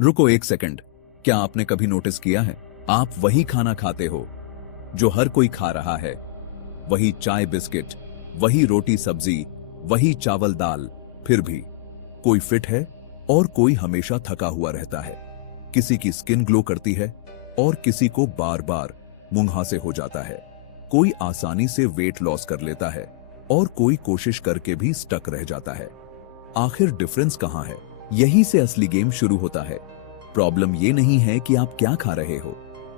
रुको एक सेकंड। क्या आपने कभी नोटिस किया है, आप वही खाना खाते हो जो हर कोई खा रहा है? वही चाय बिस्किट, वही रोटी सब्जी, वही चावल दाल, फिर भी कोई फिट है और कोई हमेशा थका हुआ रहता है। किसी की स्किन ग्लो करती है और किसी को बार बार मुंहासे हो जाता है। कोई आसानी से वेट लॉस कर लेता है और कोई कोशिश करके भी स्टक रह जाता है। आखिर डिफरेंस कहां है? यहीं से असली गेम शुरू होता है। प्रॉब्लम ये नहीं है कि आप क्या खा रहे हो,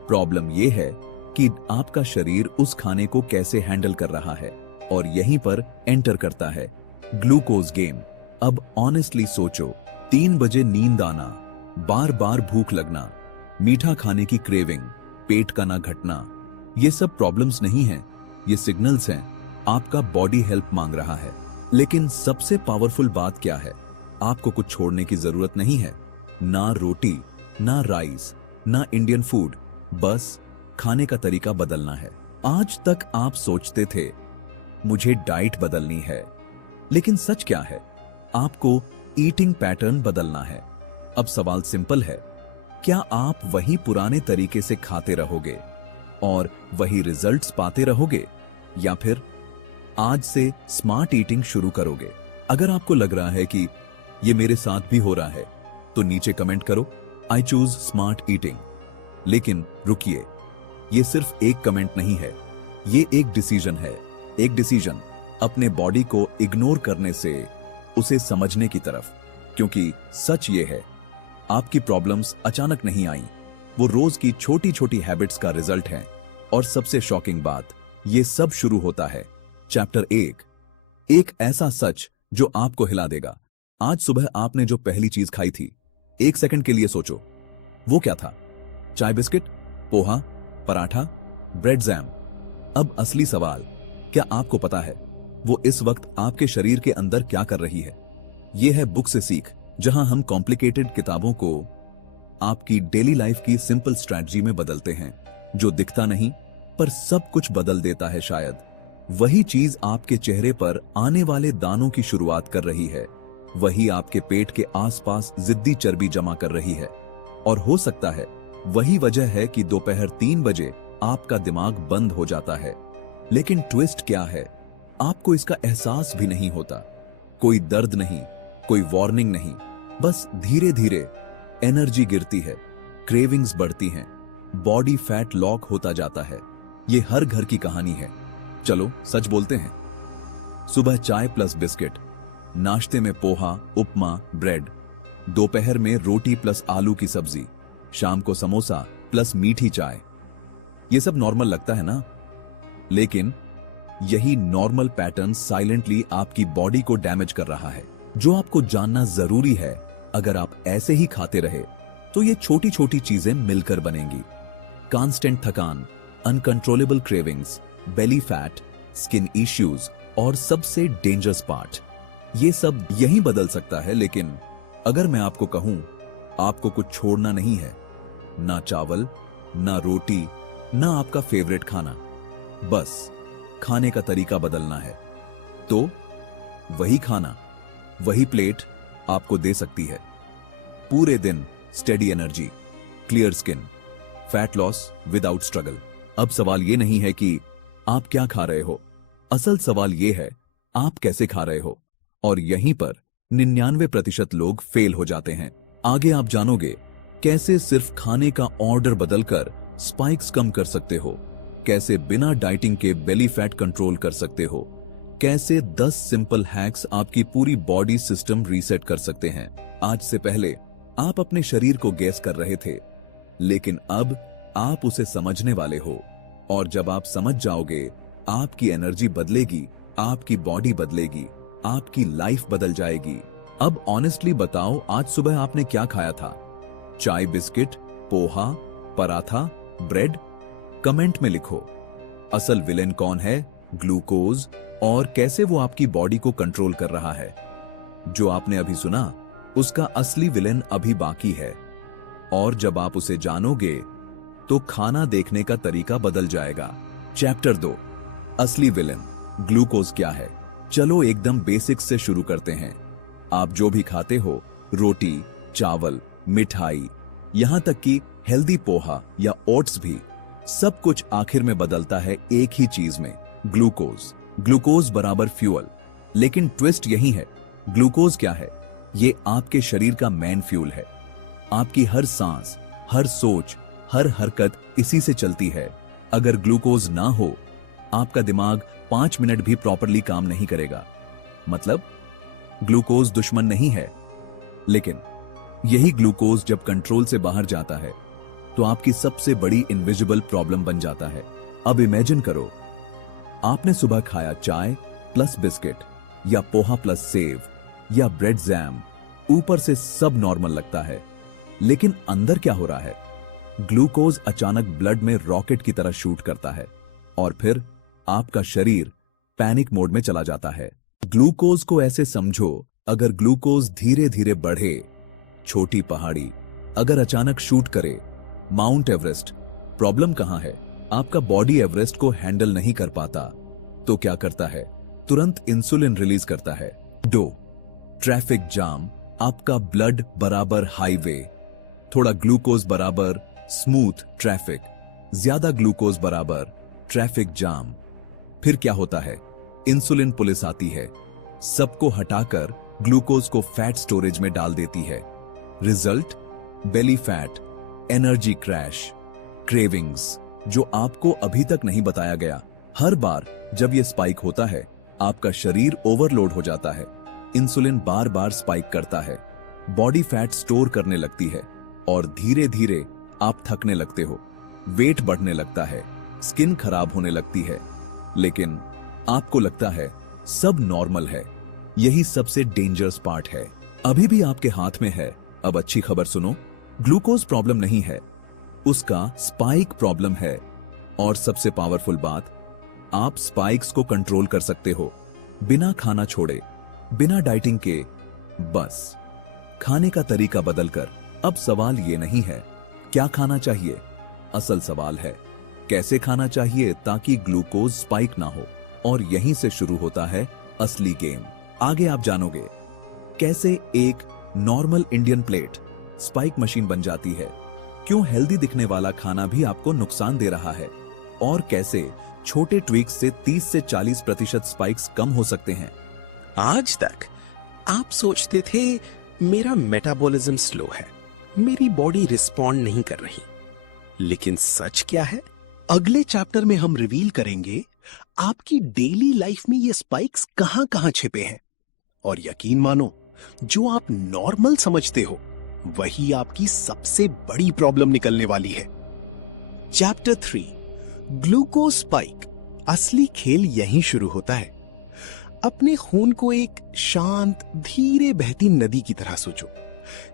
प्रॉब्लम ये है कि आपका शरीर उस खाने को कैसे हैंडल कर रहा है। और यहीं पर एंटर करता है ग्लूकोज गेम। अब ऑनेस्टली सोचो, 3 बजे नींद आना, बार बार भूख लगना, मीठा खाने की क्रेविंग, पेट का ना घटना, ये सब प्रॉब्लम्स नहीं हैं, ये सिग्नल्स हैं। आपका बॉडी हेल्प मांग रहा है। लेकिन सबसे पावरफुल बात क्या है? आपको कुछ छोड़ने की जरूरत नहीं है। ना रोटी, ना राइस, ना इंडियन फूड, बस खाने का तरीका बदलना है। आज तक आप सोचते थे मुझे डाइट बदलनी है, लेकिन सच क्या है? आपको ईटिंग पैटर्न बदलना है। अब सवाल सिंपल है, क्या आप वही पुराने तरीके से खाते रहोगे और वही रिजल्ट्स पाते रहोगे, या फिर आज से स्मार्ट ईटिंग शुरू करोगे? अगर आपको लग रहा है कि ये मेरे साथ भी हो रहा है, तो नीचे कमेंट करो, आई चूज स्मार्ट ईटिंग। लेकिन रुकिए, ये सिर्फ एक कमेंट नहीं है, ये एक डिसीजन है। एक डिसीजन अपने बॉडी को इग्नोर करने से उसे समझने की तरफ। क्योंकि सच ये है, आपकी प्रॉब्लम्स अचानक नहीं आई, वो रोज की छोटी छोटी हैबिट्स का रिजल्ट है। और सबसे शॉकिंग बात, ये सब शुरू होता है चैप्टर 1, एक ऐसा सच जो आपको हिला देगा। आज सुबह आपने जो पहली चीज खाई थी, 1 सेकंड के लिए सोचो, वो क्या था? चाय biscuit, poha, paratha, bread jam? अब असली सवाल, क्या आपको पता है वो इस वक्त आपके शरीर के अंदर क्या कर रही है? यह है बुक से सीख, जहां हम कॉम्प्लिकेटेड किताबों को आपकी डेली लाइफ की सिंपल स्ट्रैटेजी में बदलते हैं। जो दिखता नहीं पर सब कुछ बदल देता है। शायद वही चीज आपके चेहरे पर आने वाले दानों की शुरुआत कर रही है, वही आपके पेट के आसपास जिद्दी चर्बी जमा कर रही है। और हो सकता है वही वजह है कि दोपहर 3 बजे आपका दिमाग बंद हो जाता है। लेकिन ट्विस्ट क्या है? आपको इसका एहसास भी नहीं होता। कोई दर्द नहीं, कोई वार्निंग नहीं, बस धीरे धीरे एनर्जी गिरती है, क्रेविंग्स बढ़ती हैं, बॉडी फैट लॉक होता जाता है। ये हर घर की कहानी है। चलो सच बोलते हैं, सुबह चाय प्लस बिस्किट, नाश्ते में पोहा, उपमा, ब्रेड, दोपहर में रोटी प्लस आलू की सब्जी, शाम को समोसा प्लस मीठी चाय। ये सब नॉर्मल लगता है ना? लेकिन यही नॉर्मल पैटर्न साइलेंटली आपकी बॉडी को डैमेज कर रहा है। जो आपको जानना जरूरी है, अगर आप ऐसे ही खाते रहे तो ये छोटी छोटी चीजें मिलकर बनेंगी। कांस्टेंट थकान, uncontrollable cravings, belly fat, skin issues और सबसे डेंजरस पार्ट, ये सब यही बदल सकता है। लेकिन अगर मैं आपको कहूं आपको कुछ छोड़ना नहीं है, ना चावल, ना रोटी, ना आपका फेवरेट खाना, बस खाने का तरीका बदलना है, तो वही खाना, वही प्लेट आपको दे सकती है पूरे दिन steady energy, clear skin, fat loss without struggle. अब सवाल यह नहीं है कि आप क्या खा रहे हो, असल सवाल यह है आप कैसे खा रहे हो। और यहीं पर 99% लोग फेल हो जाते हैं। आगे आप जानोगे कैसे सिर्फ खाने का ऑर्डर बदलकर स्पाइक्स कम कर सकते हो, कैसे बिना डाइटिंग के बेली फैट कंट्रोल कर सकते हो, कैसे 10 सिंपल हैक्स आपकी पूरी बॉडी सिस्टम रीसेट कर सकते हैं। आज से पहले आप अपने शरीर को गैस कर रहे थे, लेकिन अब आप उसे समझने वाले हो। और जब आप समझ जाओगे, आपकी एनर्जी बदलेगी, आपकी बॉडी बदलेगी, आपकी लाइफ बदल जाएगी। अब ऑनेस्टली बताओ, आज सुबह आपने क्या खाया था? चाय biscuit, poha, paratha, bread? Comment में लिखो। असल विलेन कौन है? ग्लूकोज। और कैसे वो आपकी बॉडी को कंट्रोल कर रहा है? जो आपने अभी सुना, उसका असली विलेन अभी बाकी है। और जब आप उसे जानोगे तो खाना देखने का तरीका बदल जाएगा। चैप्टर 2, असली विलेन, ग्लूकोज क्या है? चलो एकदम बेसिक्स से शुरू करते हैं। आप जो भी खाते हो, रोटी, चावल, मिठाई, यहां तक कि हेल्दी पोहा या ओट्स भी, सब कुछ आखिर में बदलता है एक ही चीज में, ग्लूकोज। ग्लूकोज बराबर फ्यूल। लेकिन ट्विस्ट यही है, ग्लूकोज क्या है? ये आपके शरीर का मेन फ्यूल है। आपकी हर सांस, हर सोच, हर हरकत इसी से चलती है। अगर ग्लूकोज ना हो, आपका दिमाग 5 मिनट भी प्रॉपरली काम नहीं करेगा। मतलब ग्लूकोज दुश्मन नहीं है, लेकिन यही ग्लूकोज जब कंट्रोल से बाहर जाता है तो आपकी सबसे बड़ी इनविजिबल प्रॉब्लम बन जाता है। अब इमेजिन करो, आपने सुबह खाया चाय प्लस बिस्किट या पोहा प्लस सेव या ब्रेड जैम। ऊपर से सब नॉर्मल लगता है, लेकिन अंदर क्या हो रहा है? ग्लूकोज अचानक ब्लड में रॉकेट की तरह शूट करता है और फिर आपका शरीर पैनिक मोड में चला जाता है। ग्लूकोज को ऐसे समझो, अगर ग्लूकोज धीरे धीरे बढ़े, छोटी पहाड़ी अगर अचानक शूट करे, माउंट एवरेस्ट, प्रॉब्लम कहां है? आपका बॉडी एवरेस्ट को हैंडल नहीं कर पाता तो क्या करता है? तुरंत इंसुलिन रिलीज करता है। दो, ट्रैफिक जाम, आपका ब्लड बराबर हाईवे, थोड़ा ग्लूकोज बराबर स्मूथ ट्रैफिक, ज्यादा ग्लूकोज बराबर ट्रैफिक जाम। फिर क्या होता है? इंसुलिन पुलिस आती है, सबको हटाकर ग्लूकोज को फैट स्टोरेज में डाल देती है। Result, belly fat, energy crash, cravings, जो आपको अभी तक नहीं बताया गया। हर बार जब यह स्पाइक होता है, आपका शरीर ओवरलोड हो जाता है। इंसुलिन बार बार स्पाइक करता है, बॉडी फैट स्टोर करने लगती है और धीरे धीरे आप थकने लगते हो, वेट बढ़ने लगता है, स्किन खराब होने लगती है। लेकिन आपको लगता है सब नॉर्मल है। यही सबसे डेंजरस पार्ट है, अभी भी आपके हाथ में है। अब अच्छी खबर सुनो, ग्लूकोज प्रॉब्लम नहीं है, उसका स्पाइक प्रॉब्लम है। और सबसे पावरफुल बात, आप स्पाइक्स को कंट्रोल कर सकते हो, बिना खाना छोड़े, बिना डाइटिंग के, बस खाने का तरीका बदलकर। अब सवाल ये नहीं है क्या खाना चाहिए, असल सवाल है कैसे खाना चाहिए ताकि ग्लूकोज स्पाइक ना हो। और यहीं से शुरू होता है असली गेम। आगे आप जानोगे कैसे एक normal Indian plate spike machine बन जाती है, क्यों हेल्दी दिखने वाला खाना भी आपको नुकसान दे रहा है, और कैसे छोटे ट्वीक्स से 30 से 40% स्पाइक्स कम हो सकते हैं। आज तक आप सोचते थे मेरा मेटाबॉलिज्म स्लो है, मेरी बॉडी रिस्पॉन्ड नहीं कर रही, लेकिन सच क्या है? अगले चैप्टर में हम रिवील करेंगे आपकी डेली लाइफ में ये स्पाइक्स कहां कहां छिपे हैं। और यकीन मानो, जो आप नॉर्मल समझते हो वही आपकी सबसे बड़ी प्रॉब्लम निकलने वाली है। Chapter 3, glucose spike. असली खेल यहीं शुरू होता है। अपने खून को एक शांत, धीरे बहती नदी की तरह सोचो,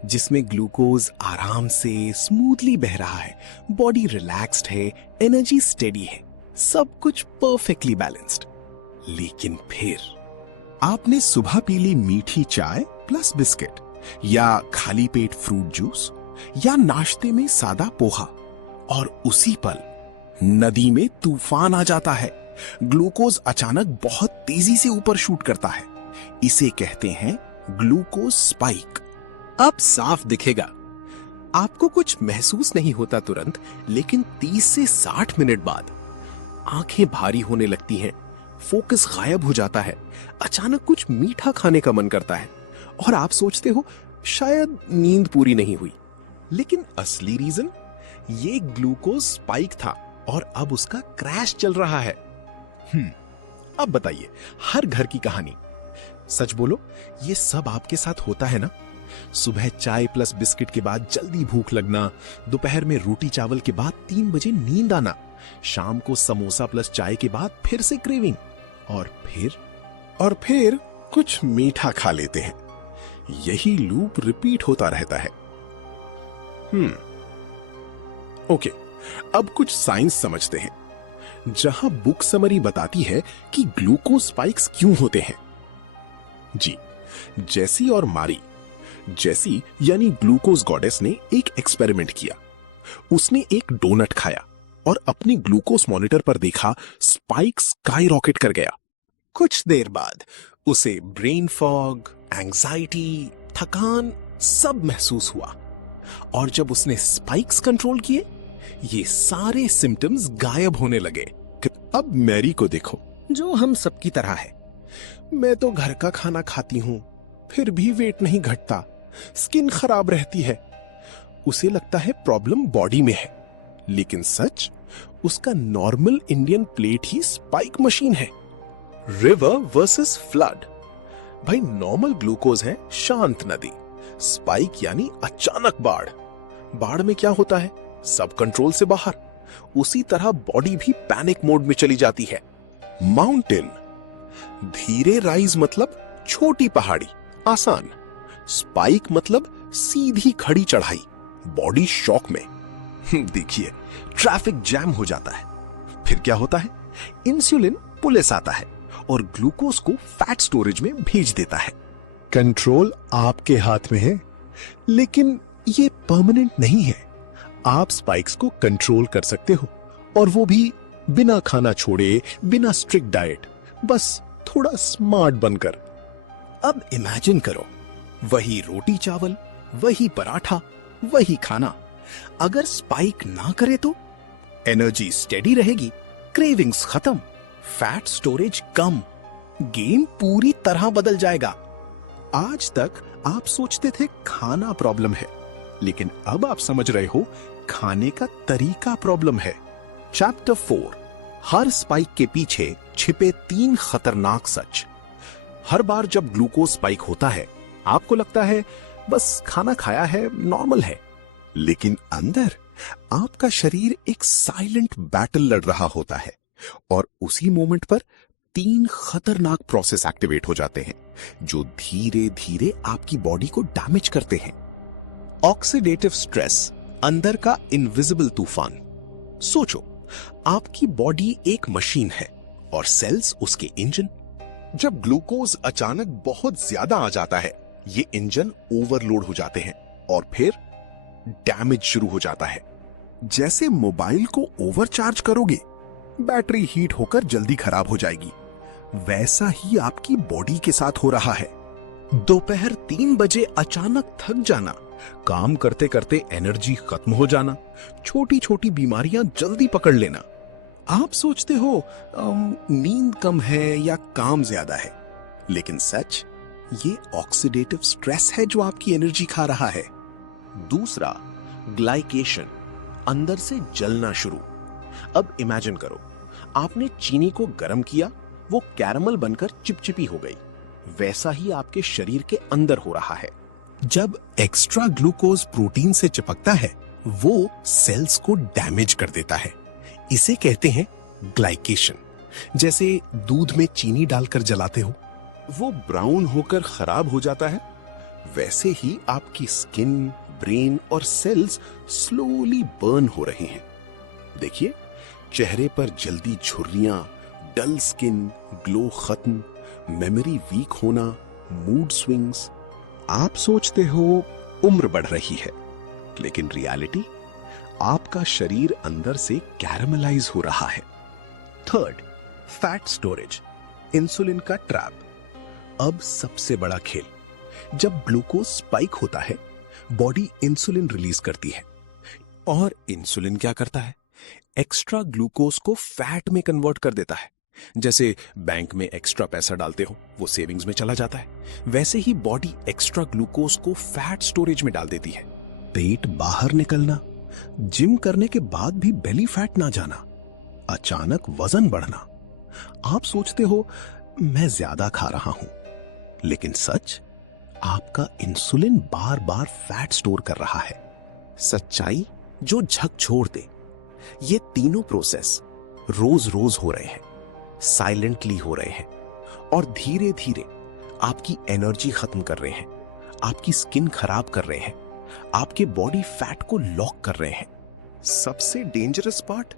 जिसमें ग्लूकोज आराम से स्मूथली बह रहा है, बॉडी रिलैक्स्ड है, एनर्जी स्टेडी है, सब कुछ परफेक्टली बैलेंस्ड। लेकिन फिर आपने सुबह पी ली मीठी चाय प्लस बिस्किट, या खाली पेट फ्रूट जूस, या नाश्ते में सादा पोहा, और उसी पल नदी में तूफान आ जाता है। ग्लूकोज अचानक बहुत तेजी से ऊपर शूट करता है। इसे कहते हैं ग्लूकोज स्पाइक। अब साफ दिखेगा, आपको कुछ महसूस नहीं होता तुरंत, लेकिन 30 से 60 मिनट बाद आंखें भारी होने लगती हैं, फोकस गायब हो जाता है, अचानक कुछ मीठा खाने का मन करता है, और आप सोचते हो शायद नींद पूरी नहीं हुई। लेकिन असली रीजन ये ग्लूकोज स्पाइक था, और अब उसका क्रैश चल रहा है। अब बताइए, हर घर की कहानी। सच बोलो, ये सब आपके साथ होता है ना? सुबह चाय प्लस बिस्किट के बाद जल्दी भूख लगना, दोपहर में रोटी चावल के बाद 3 बजे नींद आना, शाम को समोसा प्लस चाय के बाद फिर से क्रेविंग, और फिर कुछ मीठा खा लेते हैं। यही लूप रिपीट होता रहता है। ओके, अब कुछ साइंस समझते हैं। जहां बुक समरी बताती है कि ग्लूकोज स्पाइक्स क्यों होते हैं। जी, जेसी और मारी, जेसी यानी ग्लूकोज गॉडेस ने एक एक्सपेरिमेंट किया। उसने एक डोनट खाया और अपने ग्लूकोज मॉनिटर पर देखा स्पाइक स्काई रॉकेट कर गया। कुछ देर बाद उसे ब्रेन फॉग, एंजाइटी, थकान सब महसूस हुआ। और जब उसने स्पाइक्स कंट्रोल किए, ये सारे सिम्टम्स गायब होने लगे। अब मैरी को देखो, जो हम सबकी तरह है। मैं तो घर का खाना खाती हूं, फिर भी वेट नहीं घटता, स्किन खराब रहती है। उसे लगता है प्रॉब्लम बॉडी में है, लेकिन सच उसका नॉर्मल इंडियन प्लेट ही स्पाइक मशीन है। River versus flood. भाई नॉर्मल ग्लूकोज है शांत नदी, स्पाइक यानी अचानक बाढ़। बाढ़ में क्या होता है, सब कंट्रोल से बाहर। उसी तरह बॉडी भी पैनिक मोड में चली जाती है। माउंटेन। धीरे राइज मतलब छोटी पहाड़ी, आसान। स्पाइक मतलब सीधी खड़ी चढ़ाई, बॉडी शॉक में। देखिए, ट्रैफिक जैम हो जाता है, फिर क्या होता है, इंसुलिन पुलिस आता है और ग्लूकोज को फैट स्टोरेज में भेज देता है। कंट्रोल आपके हाथ में है, लेकिन ये परमानेंट नहीं है। आप स्पाइक्स को कंट्रोल कर सकते हो, और वो भी बिना खाना छोड़े, बिना स्ट्रिक्ट डाइट, बस थोड़ा स्मार्ट बनकर। अब इमेजिन करो, वही रोटी चावल, वही पराठा, वही खाना। अगर स्पाइक ना करे तो एनर्जी स्टेडी रहेगी, क्रेविंग्स खत्म, फैट स्टोरेज कम, गेम पूरी तरह बदल जाएगा। आज तक आप सोचते थे खाना प्रॉब्लम है, लेकिन अब आप समझ रहे हो खाने का तरीका प्रॉब्लम है। चैप्टर 4, हर स्पाइक के पीछे छिपे 3 खतरनाक सच। हर बार जब ग्लूकोज स्पाइक होता है, आपको लगता है बस खाना खाया है, नॉर्मल है, लेकिन अंदर आपका शरीर एक साइलेंट बैटल लड़ रहा होता है, और उसी मोमेंट पर 3 खतरनाक प्रोसेस एक्टिवेट हो जाते हैं, जो धीरे धीरे आपकी बॉडी को डैमेज करते हैं। ऑक्सीडेटिव स्ट्रेस, अंदर का इनविजिबल तूफान। सोचो, आपकी बॉडी एक मशीन है और सेल्स उसके इंजन। जब ग्लूकोज अचानक बहुत ज्यादा आ जाता है, ये इंजन ओवरलोड हो जाते हैं और फिर डैमेज शुरू हो जाता है। जैसे मोबाइल को ओवरचार्ज करोगे, बैटरी हीट होकर जल्दी खराब हो जाएगी, वैसा ही आपकी बॉडी के साथ हो रहा है। दोपहर 3 बजे अचानक थक जाना, काम करते करते एनर्जी खत्म हो जाना, छोटी छोटी बीमारियां जल्दी पकड़ लेना। आप सोचते हो नींद कम है या काम ज्यादा है, लेकिन सच ये ऑक्सीडेटिव स्ट्रेस है जो आपकी एनर्जी खा रहा है। दूसरा, ग्लाइकेशन, अंदर से जलना शुरू। अब इमेजिन करो, आपने चीनी को गर्म किया, वो कैरमल बनकर चिपचिपी हो गई। वैसा ही आपके शरीर के अंदर हो रहा है। जब एक्स्ट्रा ग्लूकोज प्रोटीन से चिपकता है, वो सेल्स को डैमेज कर देता है। इसे कहते हैं ग्लाइकेशन। जैसे दूध में चीनी डालकर जलाते हो, वो ब्राउन होकर खराब हो जाता है, वैसे ही आपकी स्किन, ब्रेन और सेल्स स्लोली बर्न हो रहे हैं। देखिए, चेहरे पर जल्दी झुर्रियां, डल स्किन, ग्लो खत्म, मेमोरी वीक होना, मूड स्विंग्स। आप सोचते हो उम्र बढ़ रही है, लेकिन रियलिटी, आपका शरीर अंदर से कैरामलाइज हो रहा है। थर्ड, फैट स्टोरेज, इंसुलिन का ट्रैप। अब सबसे बड़ा खेल, जब ग्लूकोज स्पाइक होता है, बॉडी इंसुलिन रिलीज करती है, और इंसुलिन क्या करता है, एक्स्ट्रा ग्लूकोज को फैट में कन्वर्ट कर देता है। जैसे बैंक में एक्स्ट्रा पैसा डालते हो, वो सेविंग्स में चला जाता है, वैसे ही बॉडी एक्स्ट्रा ग्लूकोज को फैट स्टोरेज में डाल देती है। पेट बाहर निकलना, जिम करने के बाद भी बेली फैट ना जाना, अचानक वजन बढ़ना। आप सोचते हो मैं ज्यादा खा रहा हूं, लेकिन सच, आपका इंसुलिन बार बार फैट स्टोर कर रहा है। सच्चाई जो झक छोड़ दे, ये तीनों प्रोसेस रोज रोज हो रहे हैं, साइलेंटली हो रहे हैं, और धीरे धीरे आपकी एनर्जी खत्म कर रहे हैं, आपकी स्किन खराब कर रहे हैं, आपके बॉडी फैट को लॉक कर रहे हैं। सबसे डेंजरस पार्ट,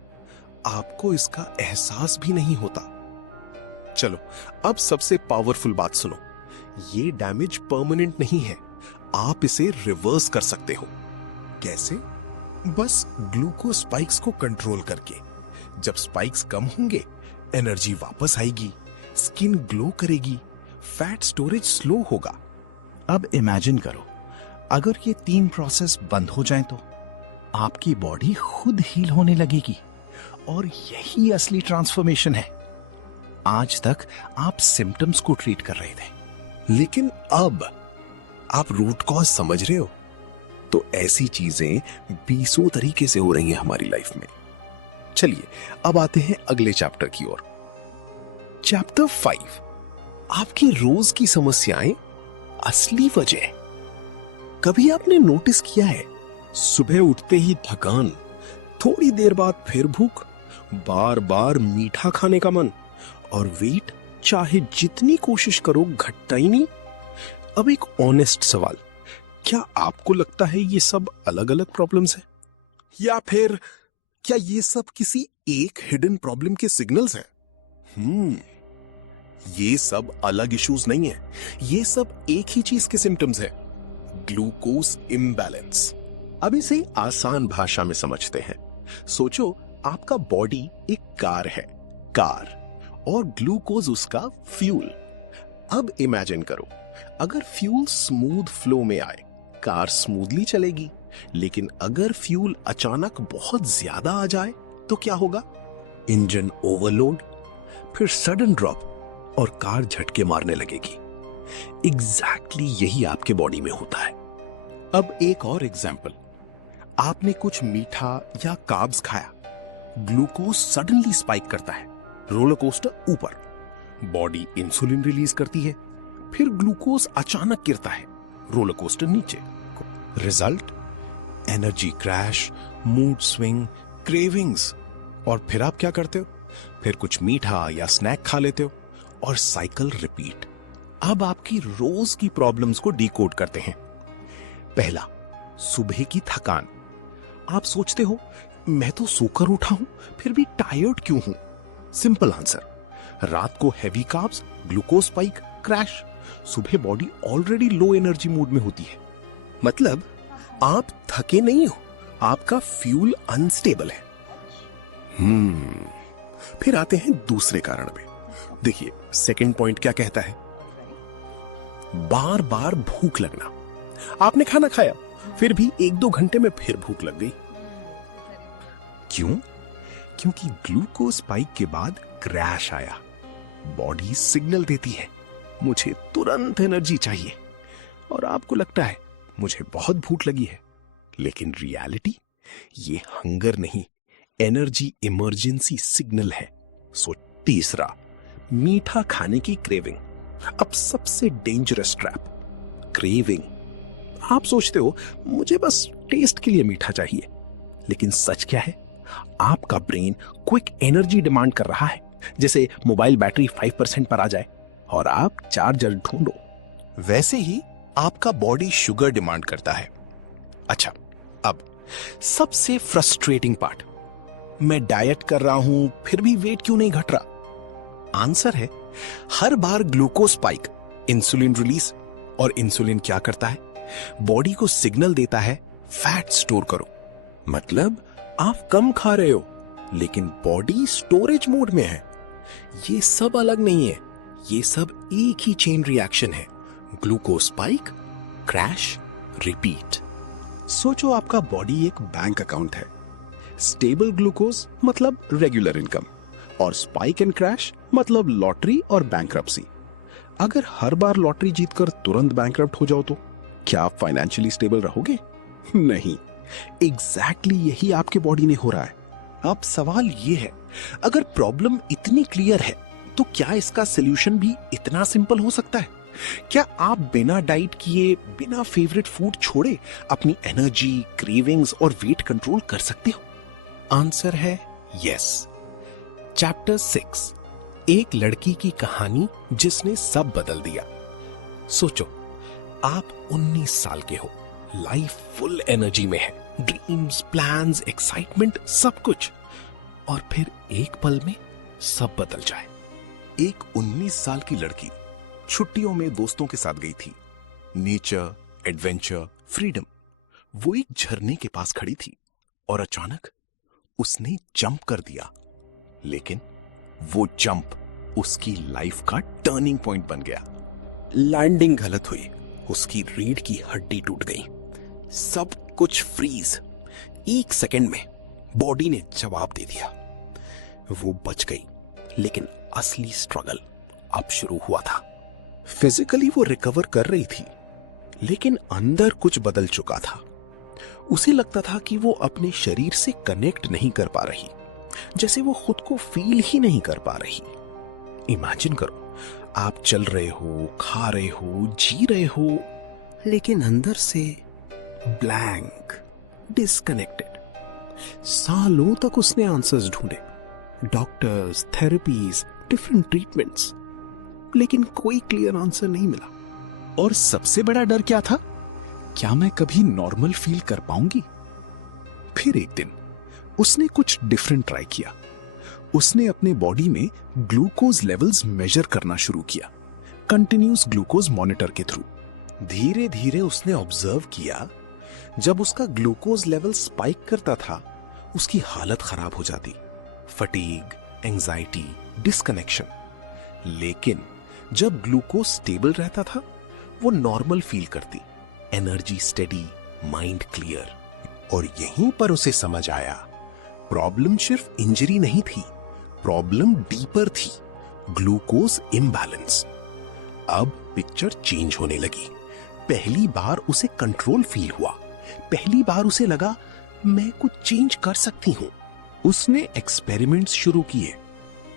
आपको इसका एहसास भी नहीं होता। चलो, अब सबसे पावरफुल बात सुनो, ये डैमेज परमानेंट नहीं है, आप इसे रिवर्स कर सकते हो। कैसे? बस ग्लूकोज स्पाइक्स को कंट्रोल करके। जब स्पाइक्स कम होंगे, एनर्जी वापस आएगी, स्किन ग्लो करेगी, फैट स्टोरेज स्लो होगा। अब इमेजिन करो, अगर ये 3 प्रोसेस बंद हो जाएं तो आपकी बॉडी खुद हील होने लगेगी और यही असली ट्रांसफॉर्मेशन है। आज तक आप सिम्टम्स को ट्रीट कर रहे थे, लेकिन अब आप रूट कॉज समझ रहे हो, तो ऐसी चीजें 20 तरीके से हो रही हैं हमारी लाइफ में। चलिए अब आते हैं अगले चैप्टर की ओर। चैप्टर 5, आपकी रोज की समस्याएं, असली वजह। कभी आपने नोटिस किया है, सुबह उठते ही थकान, थोड़ी देर बाद फिर भूख, बार बार मीठा खाने का मन, और वेट चाहे जितनी कोशिश करो घटता ही नहीं। अब एक ऑनेस्ट सवाल, क्या आपको लगता है ये सब अलग अलग प्रॉब्लम्स हैं, या फिर क्या ये सब किसी एक हिडन प्रॉब्लम के सिग्नल्स हैं? ये सब अलग इश्यूज नहीं है, ये सब एक ही चीज के सिम्टम्स है, ग्लूकोज इम्बैलेंस। अब इसे आसान भाषा में समझते हैं। सोचो आपका बॉडी एक कार है, कार, और ग्लूकोज उसका फ्यूल। अब इमेजिन करो, अगर फ्यूल स्मूथ फ्लो में आए, कार स्मूथली चलेगी, लेकिन अगर फ्यूल अचानक बहुत ज्यादा आ जाए तो क्या होगा? इंजन ओवरलोड, फिर सडन ड्रॉप, और कार झटके मारने लगेगी। एग्जैक्टली यही आपके बॉडी में होता है। अब एक और एग्जाम्पल, आपने कुछ मीठा या कार्ब्स खाया, ग्लूकोज सडनली स्पाइक करता है, रोलर कोस्टर ऊपर, बॉडी इंसुलिन रिलीज करती है, फिर ग्लूकोज अचानक गिरता है, रोलर कोस्टर नीचे। Result, energy crash, mood swing, cravings. और फिर आप क्या करते हो? फिर कुछ मीठा या स्नैक खा लेते हो, और साइकिल रिपीट। अब आपकी रोज की प्रॉब्लम्स को डिकोड करते हैं। पहला, सुबह की थकान। आप सोचते हो मैं तो सोकर उठा हूं, फिर भी टायर्ड क्यों हूं? सिंपल आंसर, रात को heavy carbs, glucose spike, crash. सुबह body already low energy mood में होती है। मतलब आप थके नहीं हो, आपका फ्यूल अनस्टेबल है। फिर आते हैं दूसरे कारण पे। देखिए सेकंड पॉइंट क्या कहता है? बार बार भूख लगना। आपने खाना खाया, फिर भी 1-2 घंटे में फिर भूख लग गई। क्यों? क्योंकि ग्लूकोज स्पाइक के बाद क्रैश आया। बॉडी सिग्नल देती है मुझे तुरंत एनर्जी चाहिए, और आपको लगता है मुझे बहुत भूख लगी है, लेकिन रियलिटी ये हंगर नहीं, एनर्जी इमरजेंसी सिग्नल है। सो तीसरा, मीठा खाने की क्रेविंग। अब सबसे डेंजरस ट्रैप, क्रेविंग। आप सोचते हो मुझे बस टेस्ट के लिए मीठा चाहिए, लेकिन सच क्या है? आपका ब्रेन क्विक एनर्जी डिमांड कर रहा है, जैसे मोबाइल बैटरी 5% पर आ जाए और आप चार्जर ढूंढो। वैसे ही आपका बॉडी शुगर डिमांड करता है। अच्छा, अब सबसे फ्रस्ट्रेटिंग पार्ट, मैं डाइट कर रहा हूं फिर भी वेट क्यों नहीं घट रहा? आंसर है, हर बार ग्लूकोज स्पाइक, इंसुलिन रिलीज, और इंसुलिन क्या करता है? बॉडी को सिग्नल देता है फैट स्टोर करो। मतलब आप कम खा रहे हो, लेकिन बॉडी स्टोरेज मोड में है। ये सब अलग नहीं है, ये सब एक ही चेन रिएक्शन है, ग्लूकोज स्पाइक, क्रैश, रिपीट। सोचो आपका बॉडी एक बैंक अकाउंट है। स्टेबल ग्लूकोज मतलब रेगुलर इनकम, और स्पाइक एंड क्रैश मतलब लॉटरी और बैंक्रप्सी। अगर हर बार लॉटरी जीतकर तुरंत बैंक्रप्ट हो जाओ तो क्या आप फाइनेंशियली स्टेबल रहोगे? नहीं। एग्जैक्टली यही आपके बॉडी में हो रहा है। अब सवाल ये है, अगर प्रॉब्लम इतनी क्लियर है तो क्या इसका सॉल्यूशन भी इतना सिंपल हो सकता है? क्या आप बिना डाइट किए, बिना फेवरेट फूड छोड़े अपनी एनर्जी, क्रेविंग्स और वेट कंट्रोल कर सकते हो? आंसर है यस। चैप्टर 6, एक लड़की की कहानी जिसने सब बदल दिया। सोचो आप 19 साल के हो, लाइफ फुल एनर्जी में है, ड्रीम्स, प्लान्स, एक्साइटमेंट, सब कुछ, और फिर एक पल में सब बदल जाए। एक 19 साल की लड़की छुट्टियों में दोस्तों के साथ गई थी। Nature, adventure, freedom. वो एक झरने के पास खड़ी थी और अचानक उसने जंप कर दिया, लेकिन वो जंप उसकी लाइफ का टर्निंग पॉइंट बन गया। लैंडिंग गलत हुई, उसकी रीढ़ की हड्डी टूट गई, सब कुछ फ्रीज। 1 सेकंड में बॉडी ने जवाब दे दिया। वो बच गई, लेकिन असली स्ट्रगल अब शुरू हुआ था। फिजिकली वो रिकवर कर रही थी, लेकिन अंदर कुछ बदल चुका था। उसे लगता था कि वो अपने शरीर से कनेक्ट नहीं कर पा रही, जैसे वो खुद को फील ही नहीं कर पा रही। इमेजिन करो, आप चल रहे हो, खा रहे हो, जी रहे हो, लेकिन अंदर से ब्लैंक, डिस्कनेक्टेड। सालों तक उसने आंसर्स ढूंढे, डॉक्टर्स, थेरेपीज, डिफरेंट ट्रीटमेंट्स, लेकिन कोई क्लियर आंसर नहीं मिला। और सबसे बड़ा डर क्या था? क्या मैं कभी नॉर्मल फील कर पाऊंगी? फिर एक दिन उसने कुछ डिफरेंट ट्राई किया। उसने अपने बॉडी में ग्लूकोज लेवल्स मेजर करना शुरू किया, कंटिन्यूस ग्लूकोज मॉनिटर के थ्रू। धीरे धीरे उसने ऑब्जर्व किया, जब उसका ग्लूकोज लेवल स्पाइक करता था, उसकी हालत खराब हो जाती, फटीग, एंजाइटी, डिस्कनेक्शन। लेकिन जब ग्लूकोज स्टेबल रहता था, वो नॉर्मल फील करती, एनर्जी स्टेडी, माइंड क्लियर। और यहीं पर उसे समझ आया, प्रॉब्लम सिर्फ इंजरी नहीं थी, प्रॉब्लम डीपर थी, ग्लूकोज इम्बैलेंस। अब पिक्चर चेंज होने लगी। पहली बार उसे कंट्रोल फील हुआ, पहली बार उसे लगा मैं कुछ चेंज कर सकती हूं। उसने एक्सपेरिमेंट्स शुरू किए,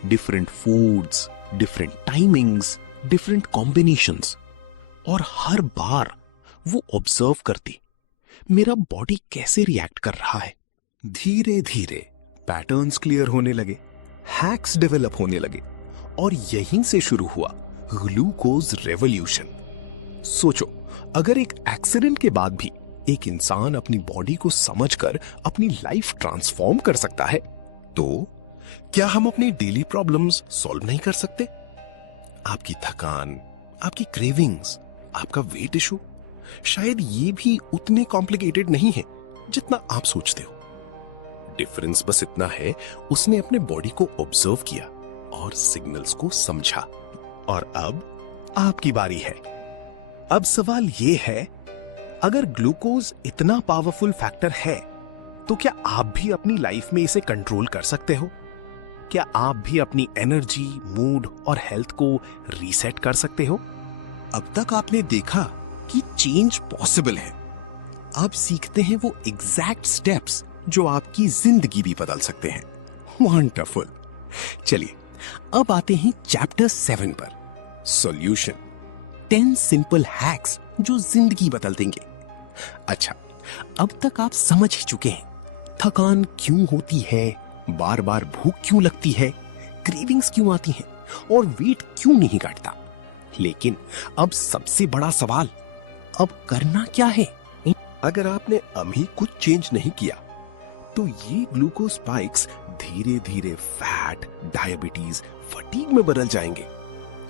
different foods, different timings, different combinations. और हर बार वो ऑब्जर्व करती, मेरा बॉडी कैसे रिएक्ट कर रहा है। धीरे धीरे पैटर्न्स क्लियर होने लगे, हैक्स डेवलप होने लगे, और यहीं से शुरू हुआ ग्लूकोज रेवोल्यूशन। सोचो, अगर एक एक्सीडेंट के बाद भी एक इंसान अपनी बॉडी को समझकर अपनी लाइफ ट्रांसफॉर्म कर सकता है, तो क्या हम अपनी डेली प्रॉब्लम्स सॉल्व नहीं कर सकते? आपकी थकान, आपकी क्रेविंग्स, आपका वेट इशू, शायद ये भी उतने कॉम्प्लिकेटेड नहीं है जितना आप सोचते हो। डिफरेंस बस इतना है, उसने अपने बॉडी को ऑब्जर्व किया और सिग्नल्स को समझा। और अब आपकी बारी है। अब सवाल ये है, अगर ग्लूकोज इतना पावरफुल फैक्टर है, तो क्या आप भी अपनी लाइफ में इसे कंट्रोल कर सकते हो? क्या आप भी अपनी एनर्जी, मूड और हेल्थ को रीसेट कर सकते हो? अब तक आपने देखा कि चेंज पॉसिबल है। अब सीखते हैं वो एग्जैक्ट स्टेप्स जो आपकी जिंदगी भी बदल सकते हैं। वंडरफुल। चलिए, अब आते हैं चैप्टर 7 पर, सॉल्यूशन। 10 सिंपल हैक्स जो जिंदगी बदल देंगे। अच्छा, अब तक आप समझ ही चुके हैं, थकान क्यों होती है, बार बार भूख क्यों लगती है, क्रेविंग्स क्यों आती हैं, और वेट क्यों नहीं घटता। लेकिन अब सबसे बड़ा सवाल, अब करना क्या है? अगर आपने अभी कुछ चेंज नहीं किया, तो ये ग्लूकोज स्पाइक्स धीरे धीरे फैट, डायबिटीज, फटीग में बदल जाएंगे।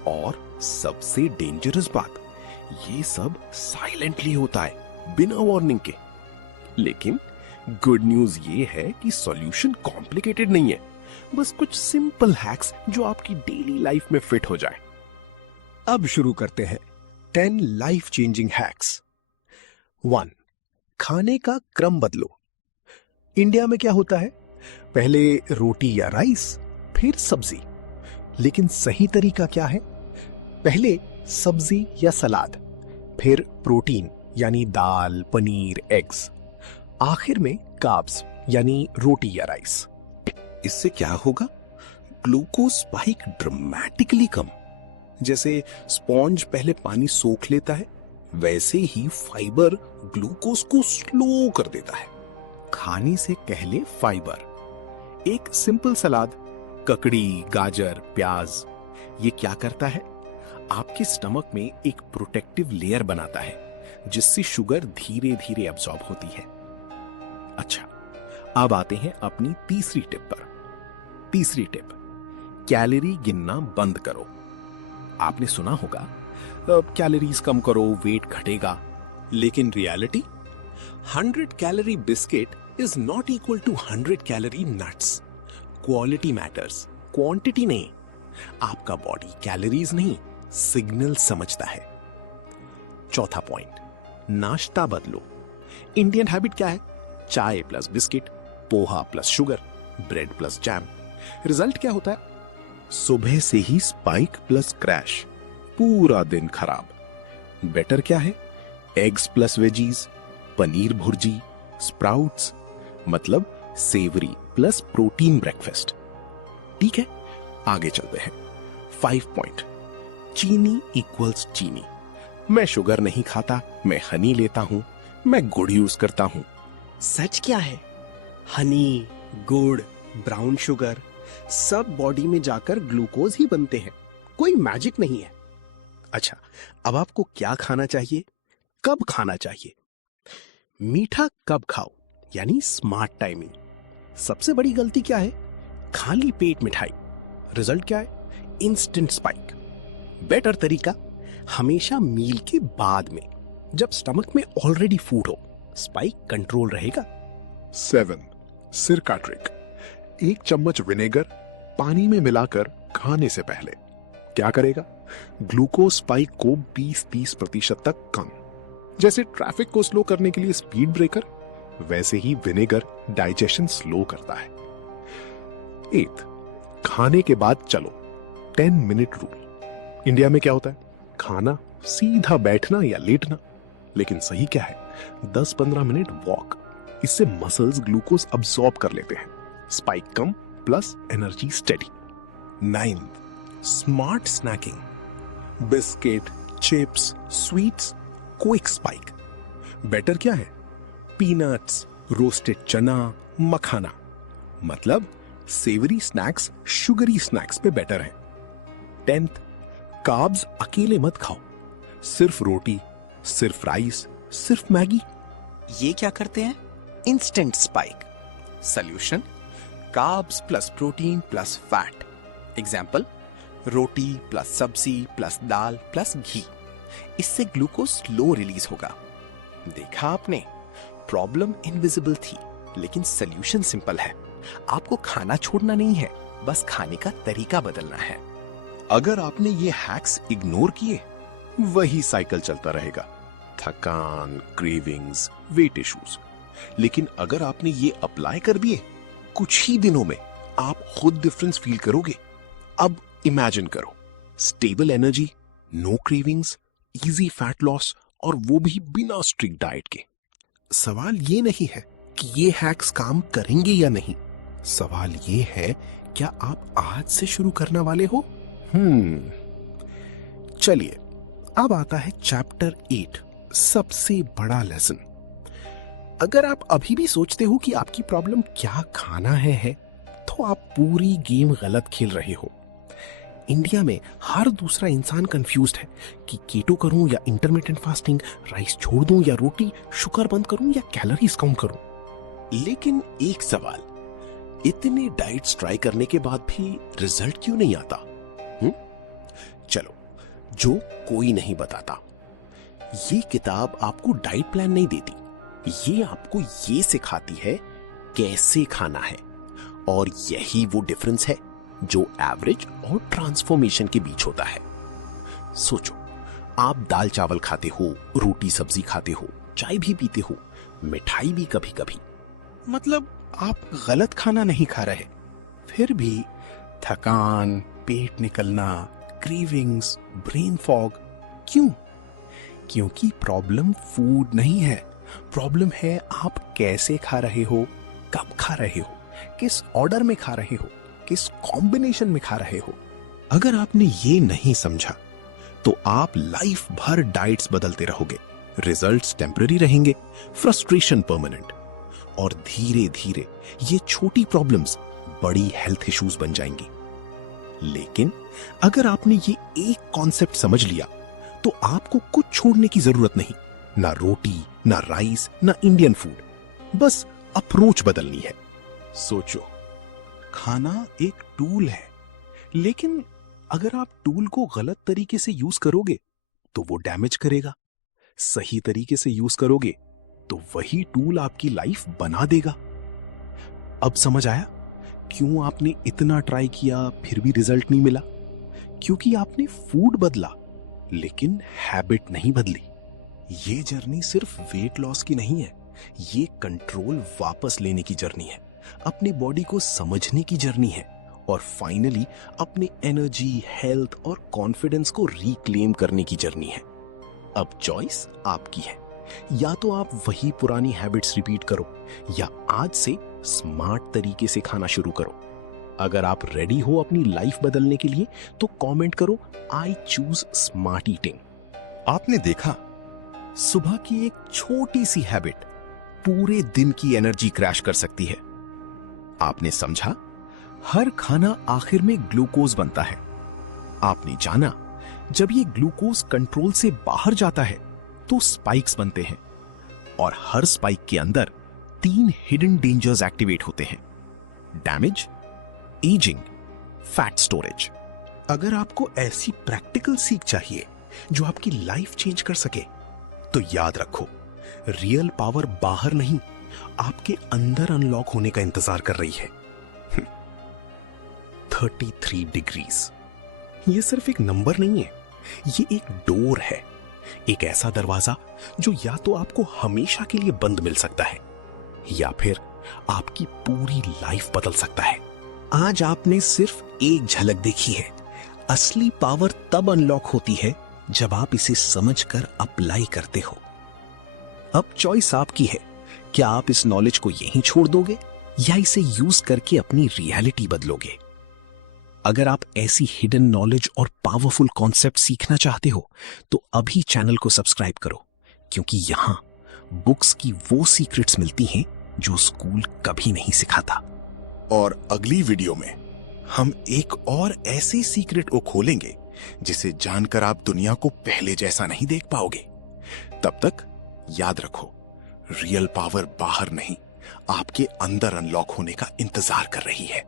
और सबसे डेंजरस बात, ये सब साइलेंटली होता है, बिना वार्निंग के। लेकिन गुड न्यूज ये है कि सॉल्यूशन कॉम्प्लिकेटेड नहीं है, बस कुछ सिंपल हैक्स जो आपकी डेली लाइफ में फिट हो जाए। अब शुरू करते हैं 10 लाइफ चेंजिंग हैक्स। 1. खाने का क्रम बदलो। इंडिया में क्या होता है, पहले रोटी या राइस, फिर सब्जी। लेकिन सही तरीका क्या है? पहले सब्जी या सलाद, फिर प्रोटीन यानी दाल, पनीर, एग्स, आखिर में कार्ब्स यानी रोटी या राइस। इससे क्या होगा? ग्लूकोज स्पाइक ड्रामेटिकली कम। जैसे स्पॉन्ज पहले पानी सोख लेता है, वैसे ही फाइबर ग्लूकोज को स्लो कर देता है। खाने से पहले फाइबर। एक सिंपल सलाद, ककड़ी, गाजर, प्याज, ये क्या करता है? आपके स्टमक में एक प्रोटेक्टिव लेयर बनाता है, जिससे शुगर धीरे धीरे अब्सॉर्ब होती है। अच्छा, अब आते हैं अपनी तीसरी टिप पर। तीसरी टिप, कैलोरी गिनना बंद करो। आपने सुना होगा, कैलोरीज कम करो, वेट घटेगा। लेकिन reality, 100 calorie biscuit is not equal to 100 calorie nuts. Quality matters, quantity नहीं। आपका बॉडी कैलोरीज नहीं, सिग्नल समझता है। चौथा पॉइंट, नाश्ता बदलो। इंडियन हैबिट क्या है? चाय plus biscuit, poha plus sugar, bread plus jam. Result क्या होता है? सुबह से ही स्पाइक प्लस क्रैश, पूरा दिन खराब। बेटर क्या है? Eggs plus veggies, paneer bhurji, sprouts, मतलब सेवरी प्लस प्रोटीन ब्रेकफास्ट। ठीक है, आगे चलते हैं। 5 पॉइंट। चीनी इक्वल्स चीनी। मैं शुगर नहीं खाता, मैं हनी लेता हूं, मैं गुड़ यूज करता हूं। सच क्या है? हनी, गुड़, ब्राउन शुगर सब बॉडी में जाकर ग्लूकोज ही बनते हैं, कोई मैजिक नहीं है। अच्छा, अब आपको क्या खाना चाहिए, कब खाना चाहिए? मीठा कब खाओ, यानी स्मार्ट टाइमिंग। सबसे बड़ी गलती क्या है? खाली पेट मिठाई। रिजल्ट क्या है? Instant spike. बेटर तरीका, हमेशा मील के बाद में, जब स्टमक में ऑलरेडी फूड हो, स्पाइक कंट्रोल रहेगा। 7 सिरका ट्रिक। 1 चम्मच विनेगर पानी में मिलाकर खाने से पहले क्या करेगा? ग्लूकोज स्पाइक को 20-30% तक कम। जैसे ट्रैफिक को स्लो करने के लिए स्पीड ब्रेकर, वैसे ही विनेगर डाइजेशन स्लो करता है। 8 खाने के बाद चलो 10 मिनट रूल। इंडिया में क्या होता है? खाना, सीधा बैठना या लेटना। लेकिन सही क्या है? 10-15 मिनट वॉक। इससे मसल्स ग्लूकोज अब्सॉर्ब कर लेते हैं। स्पाइक कम plus energy steady. 9 smart snacking. Biscuit, chips, sweets, quick spike. Better क्या है? पीनट्स, रोस्टेड चना, मखाना, मतलब सेवरी स्नैक्स शुगरी स्नैक्स पे बेटर है। 10th कार्ब्स अकेले मत खाओ, सिर्फ रोटी, सिर्फ राइस, सिर्फ मैगी। ये क्या करते हैं? Instant spike. Solution, carbs plus protein plus fat. Example, रोटी प्लस सब्जी प्लस दाल प्लस घी। इससे ग्लूकोज स्लो रिलीज होगा। देखा आपने, प्रॉब्लम इनविजिबल थी, लेकिन सोल्यूशन सिंपल है। आपको खाना छोड़ना नहीं है, बस खाने का तरीका बदलना है। अगर आपने ये हैक्स इग्नोर किए, वही साइकिल चलता रहेगा, थकान, क्रेविंग्स, वेट इश्यूज। लेकिन अगर आपने ये अप्लाई कर दिए, कुछ ही दिनों में आप खुद डिफरेंस फील करोगे। अब इमेजिन करो, stable energy, no cravings, easy fat loss, और वो भी बिना स्ट्रिक्ट डाइट के। सवाल ये नहीं है कि ये हैक्स काम करेंगे या नहीं, सवाल ये है क्या आप आज से शुरू करने वाले हो? चलिए, अब आता है चैप्टर 8, सबसे बड़ा लेसन। अगर आप अभी भी सोचते हो कि आपकी प्रॉब्लम क्या खाना है, तो आप पूरी गेम गलत खेल रहे हो। इंडिया में हर दूसरा इंसान कंफ्यूज्ड है कि कीटो करूं या इंटरमिटेंट फास्टिंग, राइस छोड़ दूं या रोटी, शुगर बंद करूं या कैलोरीज काउंट करूं। लेकिन एक सवाल, इतने डाइट्स ट्राई करने के बाद भी रिजल्ट क्यों नहीं आता? चलो, जो कोई नहीं बताता। ये किताब आपको डाइट प्लान नहीं देती, ये आपको ये सिखाती है कैसे खाना है। और यही वो डिफरेंस है जो एवरेज और ट्रांसफॉर्मेशन के बीच होता है। सोचो, आप दाल चावल खाते हो, रोटी सब्जी खाते हो, चाय भी पीते हो, मिठाई भी कभी कभी, मतलब आप गलत खाना नहीं खा रहे, फिर भी थकान, पेट निकलना, क्रेविंग्स, ब्रेन फॉग। क्यों? क्योंकि प्रॉब्लम फूड नहीं है, प्रॉब्लम है आप कैसे खा रहे हो, कब खा रहे हो, किस ऑर्डर में खा रहे हो, किस कॉम्बिनेशन में खा रहे हो। अगर आपने ये नहीं समझा तो आप लाइफ भर डाइट्स बदलते रहोगे, रिजल्ट्स टेम्पररी रहेंगे, फ्रस्ट्रेशन परमानेंट, और धीरे धीरे ये छोटी प्रॉब्लम्स बड़ी हेल्थ इश्यूज बन जाएंगी। लेकिन अगर आपने ये एक कॉन्सेप्ट समझ लिया तो आपको कुछ छोड़ने की जरूरत नहीं, ना रोटी, ना राइस, ना इंडियन फूड, बस अप्रोच बदलनी है। सोचो, खाना एक टूल है, लेकिन अगर आप टूल को गलत तरीके से यूज करोगे तो वो डैमेज करेगा, सही तरीके से यूज करोगे तो वही टूल आपकी लाइफ बना देगा। अब समझ आया क्यों आपने इतना ट्राई किया फिर भी रिजल्ट नहीं मिला? क्योंकि आपने फूड बदला लेकिन हैबिट नहीं बदली। ये जर्नी सिर्फ वेट लॉस की नहीं है, ये कंट्रोल वापस लेने की जर्नी है, अपने बॉडी को समझने की जर्नी है और फाइनली अपने एनर्जी, हेल्थ और कॉन्फिडेंस को रिक्लेम करने की जर्नी है। अब चॉइस आपकी है, या तो आप वही पुरानी हैबिट्स रिपीट करो या आज से स्मार्ट तरीके से खाना शुरू करो। अगर आप रेडी हो अपनी लाइफ बदलने के लिए तो कमेंट करो आई चूज स्मार्ट ईटिंग। आपने देखा, सुबह की एक छोटी सी हैबिट पूरे दिन की एनर्जी क्रैश कर सकती है। आपने समझा, हर खाना आखिर में ग्लूकोज बनता है। आपने जाना, जब ये ग्लूकोज कंट्रोल से बाहर जाता है तो स्पाइक्स बनते हैं और हर स्पाइक के अंदर 3 हिडन डेंजर्स एक्टिवेट होते हैं: डैमेज, एजिंग, फैट स्टोरेज। अगर आपको ऐसी प्रैक्टिकल सीख चाहिए जो आपकी लाइफ चेंज कर सके तो याद रखो, रियल पावर बाहर नहीं, आपके अंदर अनलॉक होने का इंतजार कर रही है। 33 डिग्रीज, ये सिर्फ एक नंबर नहीं है, ये एक डोर है, एक ऐसा दरवाजा जो या तो आपको हमेशा के लिए बंद मिल सकता है या फिर आपकी पूरी लाइफ बदल सकता है। आज आपने सिर्फ एक झलक देखी है। असली पावर तब अनलॉक होती है जब आप इसे समझकर अप्लाई करते हो। अब चॉइस आपकी है, क्या आप इस नॉलेज को यहीं छोड़ दोगे या इसे यूज करके अपनी रियलिटी बदलोगे। अगर आप ऐसी हिडन नॉलेज और पावरफुल कॉन्सेप्ट सीखना चाहते हो तो अभी चैनल को सब्सक्राइब करो, क्योंकि यहां बुक्स की वो सीक्रेट्स मिलती हैं जो स्कूल कभी नहीं सिखाता। और अगली वीडियो में हम एक और ऐसे सीक्रेट को खोलेंगे जिसे जानकर आप दुनिया को पहले जैसा नहीं देख पाओगे। तब तक याद रखो, रियल पावर बाहर नहीं, आपके अंदर अनलॉक होने का इंतजार कर रही है।